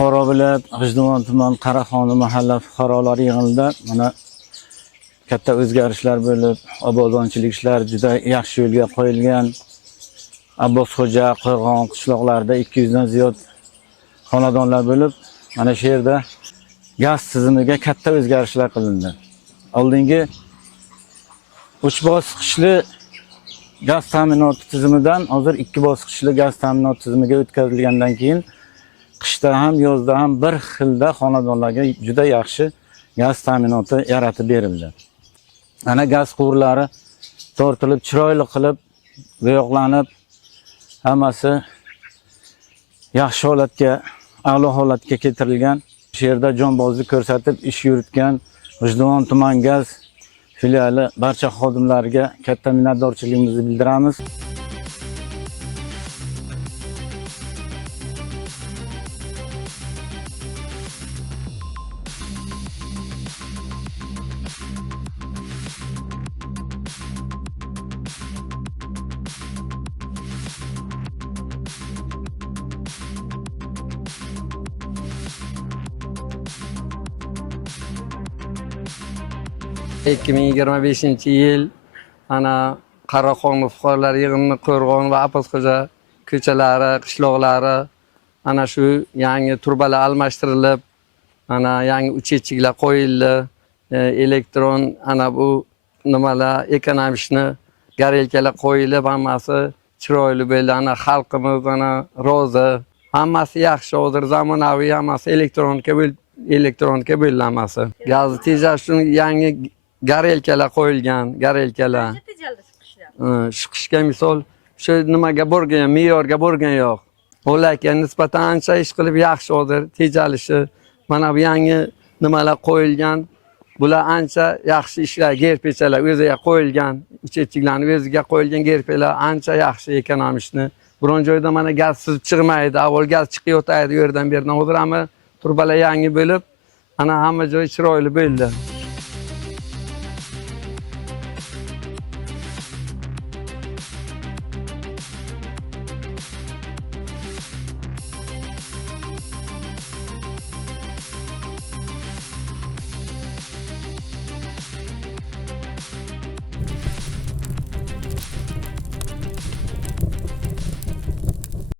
fuqaro bilan G'ijduvon tuman Qaraxoni mahalla fuqarolari yig'ildi. Mana katta o'zgarishlar bo'lib, obodonchilik ishlari juda yaxshi yo'lga qo'yilgan. Abbosxo'ja, Qo'rg'on qishloqlarida 200 dan ziyod xonadonlar bo'lib, mana shu yerda gaz tizimiga katta o'zgarishlar qilindi. Oldingi 3 bosqichli gaz ta'minoti tizimidan hozir 2 bosqichli gaz ta'minoti tizimiga o'tkazilgandan keyin qishda ham yozda ham bir xilda xonadonlarga juda yaxshi gaz ta'minoti yaratib berildi. Ana gaz quvurlari tortilib, chiroyli qilib, bo'yoqlanib, hammasi yaxshi holatga, a'lo holatga keltirilgan. Shu yerda jonbozlik ko'rsatib ish yuritgan G'ijduvon tuman gaz filiali barcha xodimlariga katta minnatdorchiligimizni bildiramiz. ...2025 yil ana Qaraxon fuqarolar yig'ini Qo'rg'on va Abbosxo'ja ko'chalari, qishloqlari ana shu yangi turbalar almashtirilib, ana yangi uchetchiklar qo'yildi. Elektron ana bu nimalar ekonomishni garelkalar qo'yilib, hammasi chiroyli bo'ldi. Ana xalqimiz ana rozi. Hammasi yaxshi, hozir zamonaviy, hammasi elektronika bo'ldi hammasi. Gaz tejash uchun yangi garelkalar qo'yilgan, garelkalar. Chiqishga misol shu nimaga borgan, me'yorga borgan yo'q. Ularga nisbatan ancha ish qilib yaxshi hozir tejalishi. Mana bu yangi nimalar qo'yilgan. Bular ancha yaxshi ishlar, gerpechalar o'ziga qo'yilgan, uchetchiklarning o'ziga qo'yilgan gerpelar ancha yaxshi ekonomishni. Biron joyda mana gaz sizib chiqmaydi. Avval gaz chiqayotadi yerdan bu yerdan. Hozir hamma turbalar yangi bo'lib, ana hamma joy chiroyli bo'ldi.